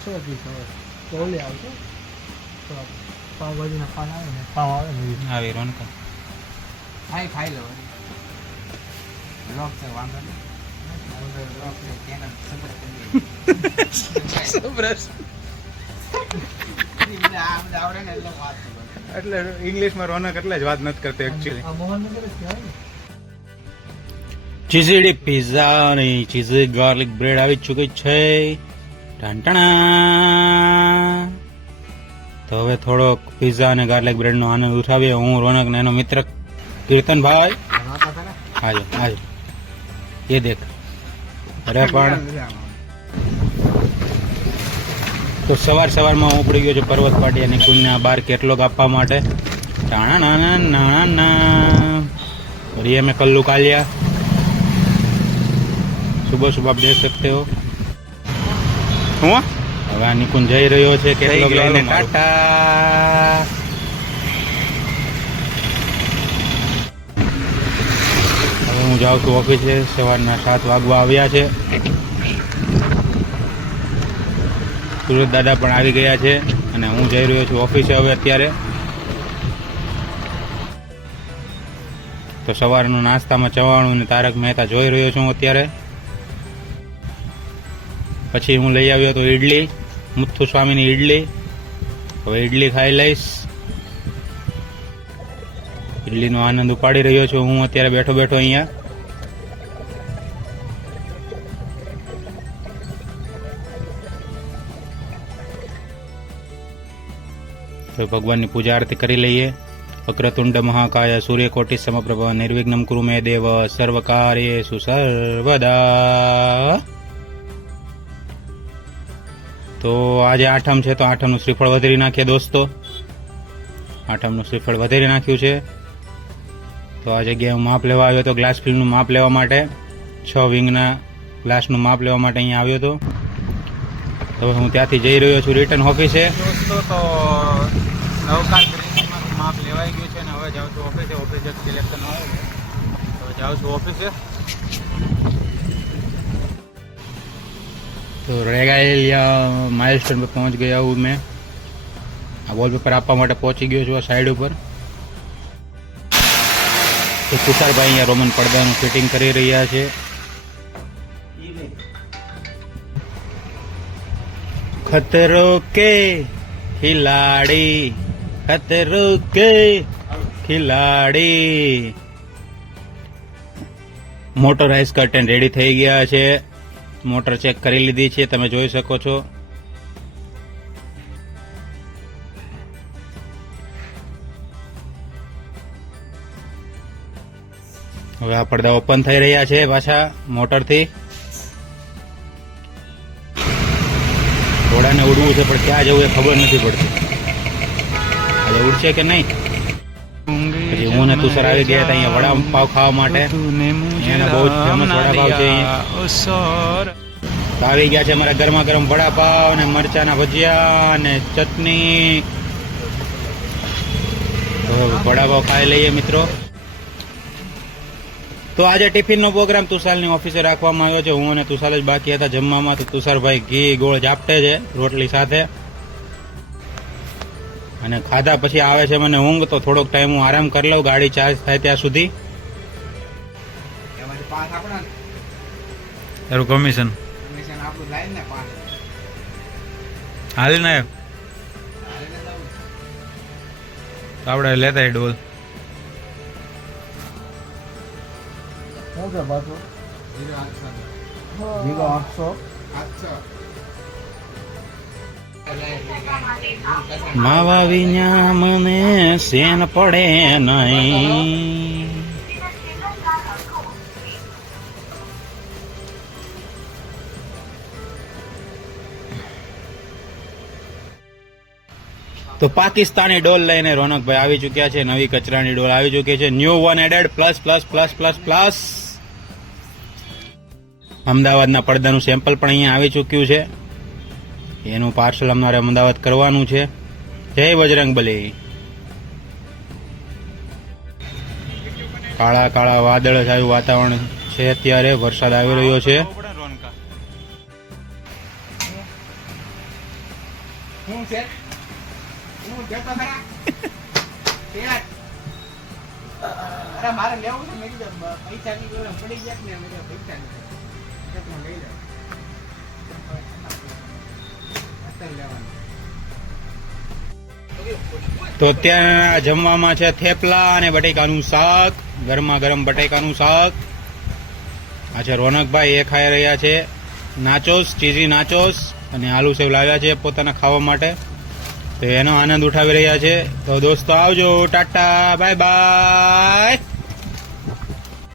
છ પીસ હવે તો આવશે તો પાવભાજીના પાન આવે ને પાવ આવે ને એ આવી રોનક. ખાઈ ખાઈ લો. લોક છે વાંધો નહીં. લોક છે કેનન સબરત કરી મને આ બધા આવડે ને એટલે ઇંગ્લિશમાં રોનક એટલે જ વાત નથી કરતો એકચ્યુઅલી ચીઝડી પિઝા અને ચીઝી ગાર્લિક બ્રેડ આવી ચૂકી છે. ટણટણા તો હવે થોડોક પીઝા અને ગાર્લિક બ્રેડનો આનંદ ઉઠાવીએ. હું, રોનક ને એનો મિત્ર કીર્તન ભાઈ હાજો હાજો એ દેખ. અરે પણ. તો સવાર સવારમાં હું ઉપડી ગયો છું પર્વત પાટી અને કુંજના બાર કેટલોક આપવા માટે. ટાણા નાના નાણા ના ફરી અમે કલ્લુ કાલ્યા. સુબહ સુબહ આપ દેખ સકતે હો. હું હવે આ નિકુંજ જઈ રહ્યો છે કેટલોક લઈને ટાટા હવે હું જાઉં છું ઓફિસે સવારના સાત વાગવા આવ્યા છે. સુરત દાદા પણ આવી ગયા છે અને હું જઈ રહ્યો છું ઓફિસે હવે અત્યારે. તો સવારનું નાસ્તામાં ચવાણું અને તારક મહેતા જોઈ રહ્યો છું અત્યારે. પછી હું લઈ આવ્યો તો ઈડલી, મુથ્થુ સ્વામીની ઈડલી. હવે ઈડલી ખાઈ લઈશ. ઈડલીનો આનંદ ઉપાડી રહ્યો છું હું અત્યારે બેઠો બેઠો અહીંયા. ભગવાનની પૂજા આરતી કરી લઈએ. વક્રતુંડ મહાકાય સૂર્યકોટિ સમપ્રભ નિર્વિઘ્નમ કુરુ મે દેવ સર્વ સુસર્વદા સર્વદા. તો આજે આઠમ છે, તો આઠમનું શ્રીફળ વધારી નાખીએ દોસ્તો. આઠમનું શ્રીફળ વધારી નાખ્યું છે. તો આ જગ્યાએ હું માપ લેવા આવ્યો હતો ગ્લાસ ફિલ્મનું માપ લેવા માટે. છ વિંગના ગ્લાસનું માપ લેવા માટે અહીંયા આવ્યો હતો. તો હું ત્યાંથી જઈ રહ્યો છું રિટર્ન ઓફિસે દોસ્તો, તો માપ લેવાઈ ગયું છે ને હવે જાઉં છું ઓફિસે ઓફિસે સિલેક્શન આવે તો જાઉં છું ઓફિસે તો રેગાયેલિયા માઇલ સ્ટોન પર પહોંચ ગયા હું મેં. આ વોલપેપર આપવા માટે પહોંચી ગયો છું આ સાઈડ ઉપર. તો તુષારભાઈ અહીંયા રોમન પડદાનું ફિટિંગ કરી રહ્યા છે. ખતરો કે ખિલાડી? ખતરો કે ખિલાડી? મોટરાઇઝ કર્ટન રેડી થઈ ગયા છે. મોટર ચેક કરી લીધી છે, તમે જોઈ શકો છો. હવે આ પડદા ઓપન થઈ રહ્યા છે પાછા મોટરથી. ઘોડાને ઉડવું છે, પણ ક્યાં જવું એ ખબર નથી પડતી. આજે ઉડશે કે નહીં? હું ને તુષાર આવી ગયા હતા અહીંયા વડાપાવ ખાવા માટે. એના બહુ જ ફેમસ વડાપાવ છે અહીંયા. આવી ગયા છે અમારા ગરમા ગરમ વડાપાવ ને મરચાના ભજીયા અને ચટણી. વડાપાવ ખાઈ લઈએ મિત્રો. તો આજે ટિફિનનો પ્રોગ્રામ તુષારની ઓફિસે રાખવામાં આવ્યો છે. હું અને તુષાર જ બાકી હતા જમવામાં. તો તુષારભાઈ ઘી ગોળ ઝાપટે છે રોટલી સાથે. અને ખાધા પછી આવે છે મને ઊંઘ તો થોડોક ટાઈમ હું આરામ કરી લઉં ગાડી ચાર્જ થાય ત્યાં સુધી. તારું કમિશન કમિશન ને હાલ ને. આપણે લેતા ડોલ. શું છે પાછું જીરો આઠસો. આઠસો. માવા વિના મને સેન પડે નહીં. તો પાકિસ્તાની ડોલ લઈને રોનકભાઈ આવી ચૂક્યા છે, નવી કચરાની ડોલ આવી ચૂકી છે, new one added, plus plus plus plus plus. અમદાવાદના પડદાનું સેમ્પલ પણ અહીંયા આવી ચૂક્યું છે. એનું પાર્સલ અમારે અમદાવાદ કરવાનું છે. જય બજરંગ બલી. કાળા કાળા વાદળ છાયું વાતાવરણ છે અત્યારે, વરસાદ આવી રહ્યો છે. પૈસા પડી ગયા ને પૈસા તો ત્યાં જમવામાં છે થેપલા અને બટેકાનું શાક, ગરમા ગરમ બટેકાનું શાક. આ રોનકભાઈ, એ ખાઈ રહ્યા છે. નાચોસ, ચીઝી નાચોસ અને આલુ સેવ લાવ્યા છે પોતાના ખાવા માટે. તો એનો આનંદ ઉઠાવી રહ્યા છે. તો દોસ્તો આવજો, ટાટા, બાય બાય.